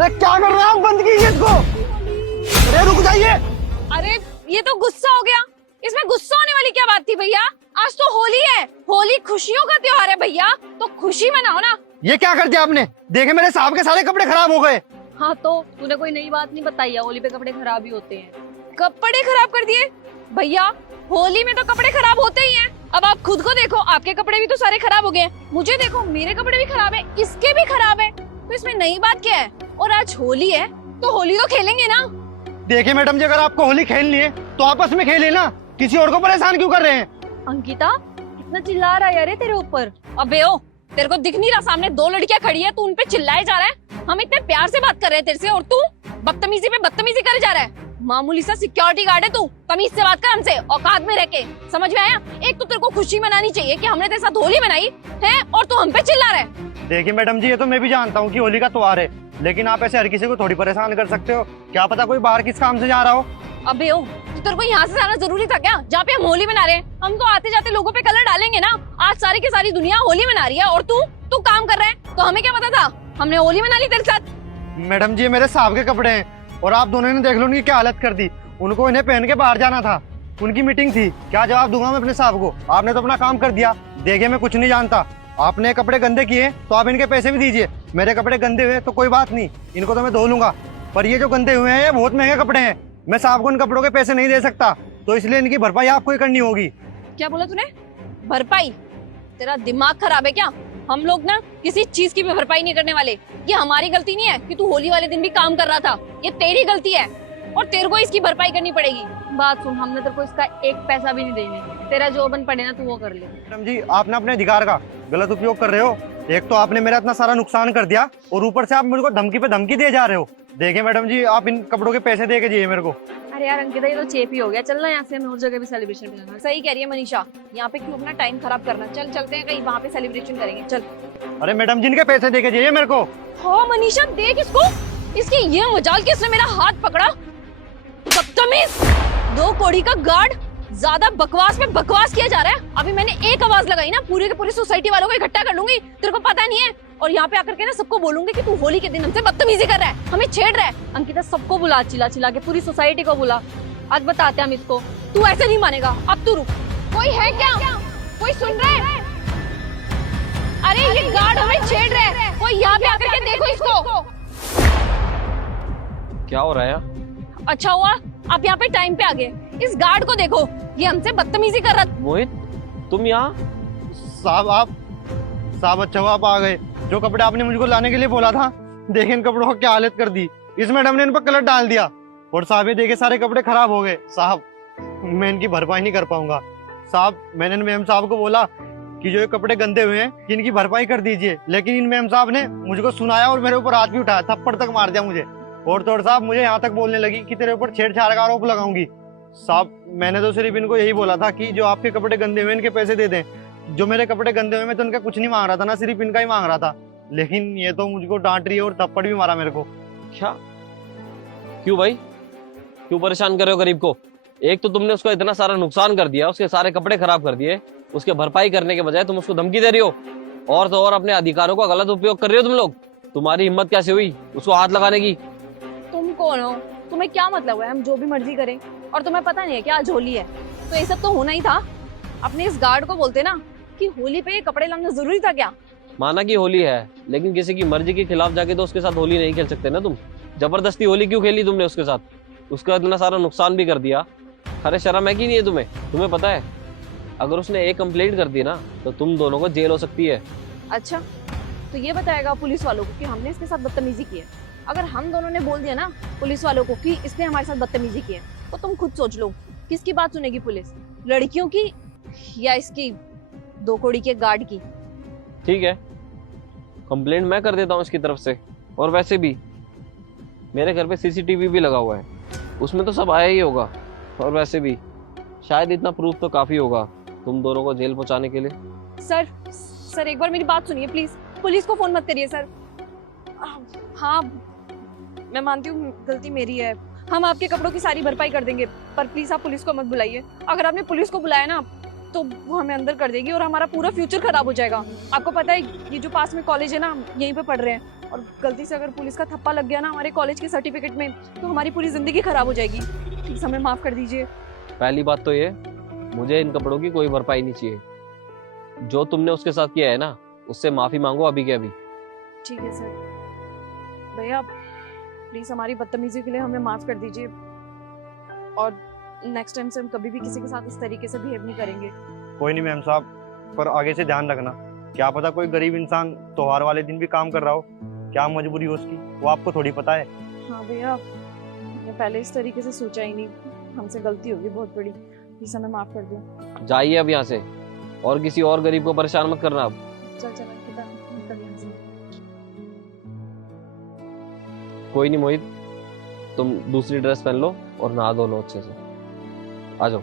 अरे क्या कर रहे हैं आप? बंद कीजिए इसको। अरे रुक जाइए। अरे ये तो गुस्सा हो गया। इसमें गुस्सा होने वाली क्या बात थी भैया? आज तो होली है। होली खुशियों का त्योहार है भैया, तो खुशी मनाओ ना। ये क्या कर दिया आपने? देखे मेरे साहब के सारे कपड़े खराब हो गए। हाँ तो तूने कोई नई बात नहीं बताई है? होली पे कपड़े खराब ही होते हैं। कपड़े खराब कर दिए भैया? होली में तो कपड़े खराब होते ही हैं। अब आप खुद को देखो, आपके कपड़े भी तो सारे खराब हो गए हैं। मुझे देखो, मेरे कपड़े भी खराब है, इसके भी खराब है। तो इसमें नई बात क्या है? और आज होली है तो होली तो खेलेंगे ना। देखिए मैडम जी, अगर आपको होली खेलनी है तो आपस में खेले ना, किसी और को परेशान क्यों कर रहे हैं? अंकिता कितना चिल्ला रहा है यार तेरे ऊपर। अबे ओ, तेरे को दिख नहीं रहा सामने दो लड़कियां खड़ी है, तू उन पे चिल्लाए जा रहा है? हम इतने प्यार से बात कर रहे हैं तेरे से और तू बदतमीजी पे बदतमीजी करे जा रहा है। मामूली सा सिक्योरिटी गार्ड है तू, तमीज से बात कर हमसे, औकात में रह के। समझ में आया? एक तो तेरे को खुशी मनानी चाहिए कि हमने तेरे साथ होली मनाई है, और तू हम पे चिल्ला रहा है। देखिए मैडम जी, ये तो मैं भी जानता हूँ कि होली का त्योहार है, लेकिन आप ऐसे हर किसी को थोड़ी परेशान कर सकते हो। क्या पता कोई बाहर किस काम से जा रहा हो। अबे ओ, तो तेरे को यहाँ से जाना जरूरी था क्या, जहाँ पे हम होली मना रहे हैं? हम तो आते जाते लोगों पे कलर डालेंगे ना। आज सारी की सारी दुनिया होली मना रही है और तू काम कर रहा है, तो हमें क्या पता था? हमने होली मना ली तेरे साथ। मैडम जी, ये मेरे साहब के कपड़े हैं और आप दोनों ने देख लो उनकी क्या हालत कर दी। उनको इन्हें पहन के बाहर जाना था, उनकी मीटिंग थी। क्या जवाब दूंगा मैं अपने साहब को? आपने तो अपना काम कर दिया। देखिए मैं कुछ नहीं जानता, आपने कपड़े गंदे किए तो आप इनके पैसे भी दीजिए। मेरे कपड़े गंदे हुए तो कोई बात नहीं, इनको तो मैं धो लूंगा, पर ये जो गंदे हुए हैं ये बहुत महंगे कपड़े हैं। मैं साहब को इन कपड़ों के पैसे नहीं दे सकता, तो इसलिए इनकी भरपाई आपको ही करनी होगी। क्या बोला तूने? भरपाई? तेरा दिमाग खराब है क्या? हम लोग ना किसी चीज की भी भरपाई नहीं करने वाले। ये हमारी गलती नहीं है कि तू होली वाले दिन भी काम कर रहा था, ये तेरी गलती है और तेरे को इसकी भरपाई करनी पड़ेगी। बात सुन, हमने तेरे को इसका एक पैसा भी नहीं देने। तेरा जो बन पड़े ना तू वो कर ले। मैडम जी, आपने अपने अधिकार का गलत उपयोग कर रहे हो। एक तो आपने मेरा इतना सारा नुकसान कर दिया और ऊपर से आप मेरे को धमकी पे धमकी दिए जा रहे हो। देखिए मैडम जी, आप इन कपड़ों के पैसे दे के जाइए मेरे को। अरे यार अंकिता, ये तो चेप ही हो गया। चलना यहाँ से, हमें और जगह भी सेलिब्रेशन करना। सही कह रही है मनीषा, यहाँ पे क्यों अपना टाइम खराब करना। चल चलते हैं कहीं, वहाँ पे सेलिब्रेशन करेंगे। चल। अरे मैडम जी, इनके पैसे दे के जाइए मेरे को। हाँ मनीषा, देख इसको, इसकी ये मजाल कि इसने मेरा हाथ पकड़ा। बदतमीज, दो कौड़ी का गार्ड, ज्यादा बकवास में बकवास किया जा रहा है। अभी मैंने एक आवाज लगाई ना, पूरी की पूरी सोसाइटी वालों को इकट्ठा कर लूंगी। तेरे को पता नहीं है? और यहाँ पे आकर के ना सबको बोलूंगी कि तू होली के दिन हमसे बदतमीजी कर रहा है, हमें छेड़ रहा है। अंकिता, सबको बुला, चिल्ला चिल्ला के पूरी सोसाइटी को बुला। आज बताते हैं हम इसको। तू ऐसे नहीं मानेगा। अब तू रुक। कोई है क्या? कोई सुन रहा है? अरे ये गार्ड हमें छेड़ रहा है, कोई यहाँ पे आकर के देखो इसको। क्या हो रहा है? अच्छा हुआ आप यहाँ पे टाइम पे आ गए। इस गार्ड को देखो, ये हमसे बदतमीजी कर रहा। मोहित, तुम यहाँ? साहब अच्छा हुआ आप आ गए। जो कपड़े आपने मुझको लाने के लिए बोला था, देखे इन कपड़ों को क्या हालत कर दी। इस मैडम ने इन पर कलर डाल दिया और साहब ये देखे सारे कपड़े खराब हो गए। साहब मैं इनकी भरपाई नहीं कर पाऊंगा। साहब मैंने मैम साहब को बोला कि जो ये कपड़े गंदे हुए हैं इनकी भरपाई कर दीजिए, लेकिन इन मैम साहब ने मुझको सुनाया और मेरे ऊपर हाथ भी उठाया, थप्पड़ तक मार दिया मुझे। और तो साहब मुझे यहाँ तक बोलने लगी कि तेरे ऊपर छेड़छाड़ का आरोप लगाऊंगी। साहब मैंने तो सिर्फ इनको यही बोला था कि जो आपके कपड़े गंदे हुए इनके पैसे दे दें। जो मेरे कपड़े गंदे हुए मैं तो इनका कुछ नहीं मांग रहा था ना, सिर्फ इनका ही मांग रहा था, लेकिन ये तो मुझको डांट रही है और थप्पड़ भी मारा मेरे को। क्या? क्यों भाई, क्यों परेशान कर रहे हो गरीब को? एक तो तुमने उसको इतना सारा नुकसान कर दिया, उसके सारे कपड़े खराब कर दिए, उसके भरपाई करने के बजाय तुम उसको धमकी दे रही हो। और तो और अपने अधिकारों का गलत उपयोग कर रही हो तुम लोग। तुम्हारी हिम्मत कैसे हुई उसको हाथ लगाने की? तुम कौन हो? तुम्हें क्या मतलब है हम जो भी मर्जी करें? और तुम्हें पता नहीं है क्या आज होली है? तो ये सब तो होना ही था। अपने इस गार्ड को बोलते ना कि होली पे ये कपड़े लाना जरूरी था क्या? माना कि होली है, लेकिन किसी की मर्जी के खिलाफ जाके तो उसके साथ होली नहीं खेल सकते ना तुम। जबरदस्ती होली क्यों खेली तुमने उसके साथ? उसका इतना सारा नुकसान भी कर दिया। अरे शर्म है कि नहीं है तुम्हें? तुम्हें पता है अगर उसने एक कंप्लेंट कर दी ना तो तुम दोनों को जेल हो सकती है। अच्छा, तो ये बताएगा पुलिस वालों को कि हमने इसके साथ बदतमीजी की है? अगर हम दोनों ने बोल दिया ना पुलिस वालों को कि इसने हमारे साथ बदतमीजी की है, तो तुम खुद सोच लो किसकी बात सुनेगी पुलिस? लड़कियों की या इसकी दो कौड़ी के गार्ड की? ठीक है, कंप्लेंट मैं कर देता हूँ इसकी तरफ से। और वैसे भी मेरे घर पे सीसीटीवी भी लगा हुआ है, उसमें तो सब आया ही होगा। और वैसे भी शायद इतना प्रूफ तो काफी होगा तुम दोनों को जेल पहुंचाने के लिए। सर एक बार मेरी बात सुनिए प्लीज। पुलिस को फोन मत करिए सर। हाँ मैं मानती हूँ गलती मेरी है, हम आपके कपड़ों की सारी भरपाई कर देंगे, पर प्लीज आप पुलिस को मत बुलाइए। अगर आपने पुलिस को बुलाया ना तो वो हमें अंदर कर देगी और हमारा पूरा फ्यूचर खराब हो जाएगा। आपको पता है ये जो पास में कॉलेज है ना, यहीं पे पढ़ रहे हैं, और गलती से अगर पुलिस का थप्पा लग गया ना हमारे कॉलेज के सर्टिफिकेट में, तो हमारी पूरी जिंदगी खराब हो जाएगी। प्लीज हमें माफ कर दीजिए। पहली बात तो ये, मुझे इन कपड़ों की कोई भरपाई नहीं चाहिए। जो तुमने उसके साथ किया है ना, उससे माफी मांगो अभी के अभी। ठीक है सर। भैया प्लीज हमारी बदतमीजी के लिए हमें माफ कर दीजिए, और नेक्स्ट टाइम से हम कभी भी किसी के साथ इस तरीके से बिहेव नहीं करेंगे। कोई नहीं मैम साहब, पर आगे से ध्यान रखना। क्या पता कोई गरीब इंसान त्योहार वाले दिन भी काम कर रहा हो, क्या मजबूरी हो उसकी, वो आपको थोड़ी पता है। हाँ भैया, मैं पहले इस तरीके से सोचा ही नहीं, हमसे गलती होगी बहुत बड़ी, प्लीज हमें माफ कर दो। जाइए अब यहाँ से, और किसी और गरीब को परेशान मत करना अब। चल चल अंकिता, निकल यहाँ से। कोई नहीं मोहित, तुम दूसरी ड्रेस पहन लो और नहा धो लो अच्छे से। आ जाओ।